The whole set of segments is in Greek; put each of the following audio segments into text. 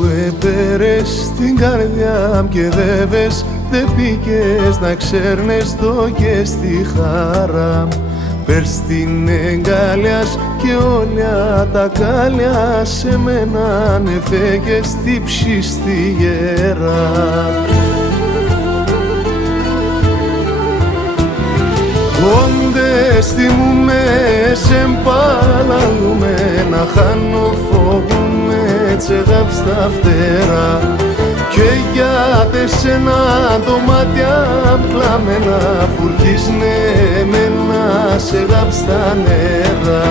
που έπαιρες την καρδιά μ' και δεύες, δε πήγες να ξέρνες το και στη χαρά. Πέρς την εγκάλιας και όλα τα κάλια σε μένα ανεφέγες στη ψήστη γερά. Όντες τι μου μες εμπαλαλούμε, να χάνω φοβούμαι τσεγάπ στα φτερά. Και γιατί σένα το μάτια πλάμενα φουρκίσνε εμένα σε γάπ στα νερά.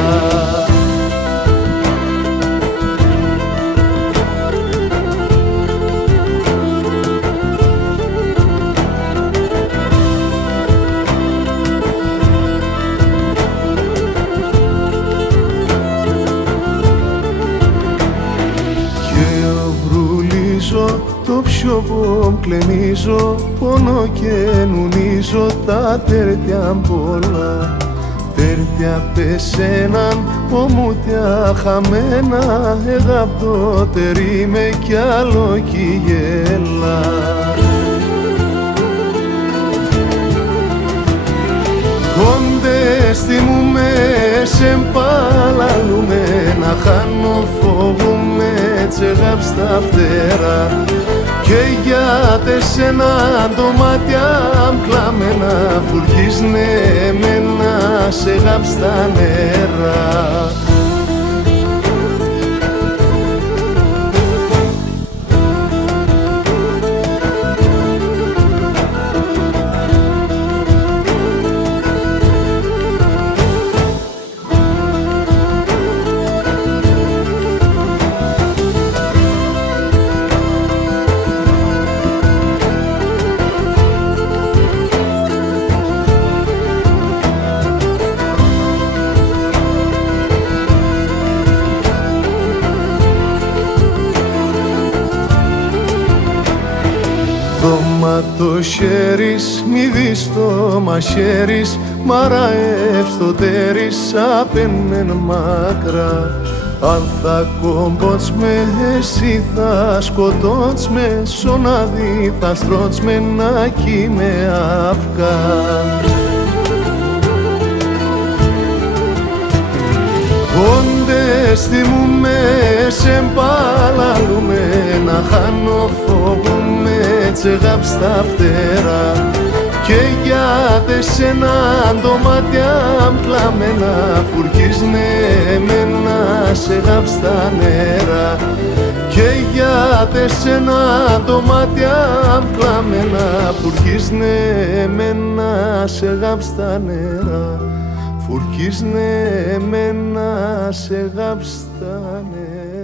Το πιόπο κλεμίζω, πόνο και νουνίζω τα τέρτια πολλά. Τέρτια πεσέναν, ομούτια χαμένα, εγαπτότερη με κι άλλο κι γέλα. Κόντες τι μου μες εμπαλαλούμε, να χάνω φοβούμαι τσεγάπ στα φτερά. Και γιατί σένα το μάτια μ' κλάμενα φουρκίσνε εμένα σε γάπ στα νερά. Δώμα το χέρις, μη δεις το μαχαίρις, μάρα ευστοτέρης απένεν μακρά. Αν θα κομπότς με, εσύ θα σκοτώτς με, σονάδι θα στρώτς με να κι με αυκά. Όντες τι μου μες εμπαλαλούμε, να χάνω φοβούμαι τσεγάπ στα φτερά. Και γιατί σένα το μάτια μ' κλάμενα φουρκίσνε εμένα σε γάπ στα νερά. Και γιατί σένα το μάτια μ' κλάμενα φουρκίσνε εμένα σε γάπ στα νερά. Φουρκίσνε εμένα σε γάπ στα νερά.